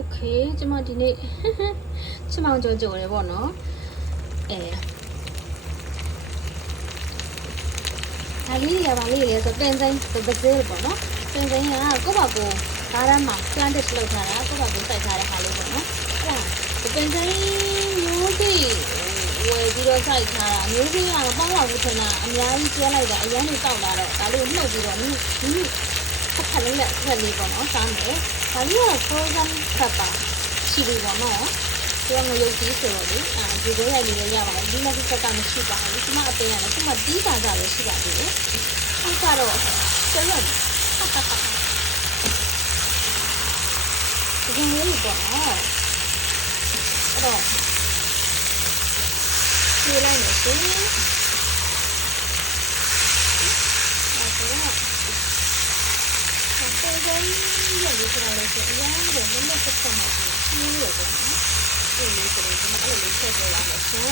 Okay ကျမဒီနေ့ချမောင်ကြောတယ်ပေါ့နော်ဒါလေးတွေကပါလေးလေဆိုပင်စိမ်းပဇဲပေါ့နော်ပင်စိမ်းကကိုယ့်ဘာကိုဓာတ်ရမ်းမှာ planted လောက်ထားတာကိုယ့်ဘာကိုစိုက်ထားတဲ့ဟာလေးပေါ့နော်အဲ့ဒါပင်စိမ်းမျိုးစိဝယ်ပြီးတော့စိုက်ထားတာမျိုးစိကမပေါင်းပါဘူးထင်တာအများကြီးကျဲလိုက်တာအရင်ကတောက်လာတော့ဒါလေးနှုတ်ပြီးတော့မိခက်လေးနဲ့ခက်လေးပေါ့နော်စားမယ်ဒါလေးက frozen pepper ရှိပြီပေါ့နော်ဒီကငရုတ်ကြီးဆိုတော့လေဒီလိုရိုက်လေးရပါတယ်ဒီမှာဒီကမရှိပါဘူးဒီမှာအပင်ရတယ်ဒီမှာတီးတာကြလည်းရှိပါသေးတယ်အဲ့ကတော့ကျန်တော့ဒီလိုလေးပေါ့နော်အဲ့တော့ပြေးလိုက်မယ်ရှင်အဲ့တော့ပုံစံရည်ဆိုတာလည်းဆိုအရင်ကလည်းမဆက်ဆက်မှာပြီးရပေါ့နော်ဒီလိုဆိုတော့ဒီမှာအဲ့လိုထည့်ပေးရမယ်ရှင်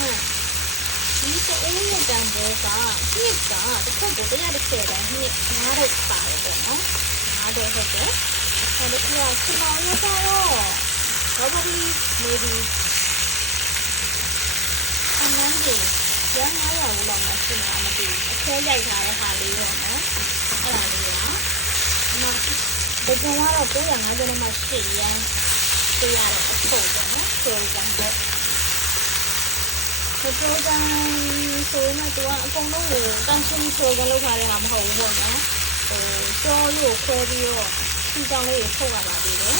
ဒီဆိုအင်းရဲ့တန်ဖိုးကနှစ်ကတစ်ခါတည်း130တန်းနှစ်၅တော့ပါတယ်ပေါ့နော်၅တော့ဟုတ်တယ်အဲ့ဒါကစမောင်းရတော့probably maybe အမှန်ကြီးရမ်း900လောက်မှရှိမှာမသိဘူးအခဲရိုက်ထားတဲ့ဟာလေးပေါ့နော်အဲ့ဒါလေးကဒီကတော့950နဲ့မှ8ရန်ပေးရတဲ့အဖို့ပေါ့နော်ဆိုကြတော့ဆိုကြဆိုရင်တော့အကုန်လုံးကိုတန်းရှင်းဆိုကြလောက်ထားတဲ့ဟာမဟုတ်ဘူးပေါ့နော်ကြောလို့ခွဲပြီးတော့စီတောင်းလေးကိုထုတ်ရပါသေးတယ်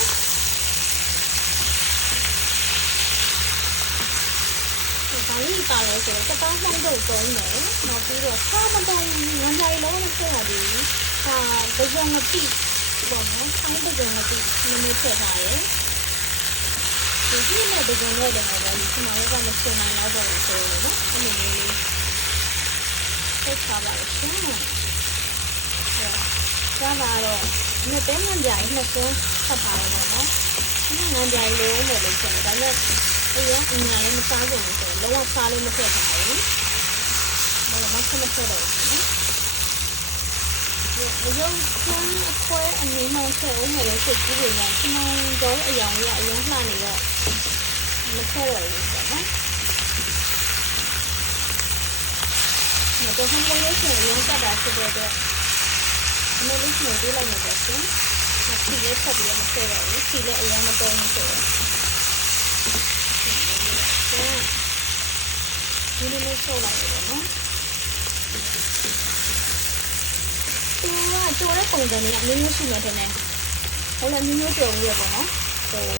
ဒါလေးပါလဲဆိုတော့တောင်းမှောက်တော့တုံးတယ်နောက်ပြီးတော့ခါမတုံးငန်းတိုင်းလုံးမထည့်ရသေးဘူးဗကြုံမပိပေါ့နော်ဆိုင်းဗကြုံမပိနည်းနည်းထည့်ထားတယ်ဒီနဲ့ဗကြုံနဲ့တယ်ပဲဒီမှာလည်းမဆွနိုင်တော့ဘူးဆိုတော့နော်အဲ့လိုမျိုးထည့်ထားပါလို့ရှင်ဒါကတော့နှစ်တဲငံကြိုင်နှစ်ဆုံးဖတ်ထားရတော့နော်ငံကြိုင်လုံးမယ်လို့ဆိုတော့ဒါနဲ့အရင်အညာလေးမစားကြဘူးဆိုတော့လောကစားလေးမထည့်ထားဘူးဘာမှမထည့်တော့ဘူးနော်အယုံကျန်းအခွဲအနေမှထည့်အောင်မယ်ဆိုကြည့်လို့ရတယ်ကျွန်တော်တို့အယောင်ရအရင်လှနေတော့မထည့်တော့ဘူးပေါ့နော်တော့ဟိုလိုဆိုရင်တက်တာဖြစ်တဲ့အတွက်အမေလေးကိုတွေးလိုက်နေတယ်ရှင်ဒီလေးထပ်ပြီးမထည့်တော့ဘူးဒီလေးအရင်မတုံးဘူးဆိုတော့ဒီလိုမျိုးဆိုလိုက်ရတယ်နော်သူကကြော်တဲ့ပုံစံလေးအမျိုးမျိုးရှိနေတယ်နဲ့ဟုတ်လားမျိုးမျိုးကြော်ပြီးရပေါ့နော်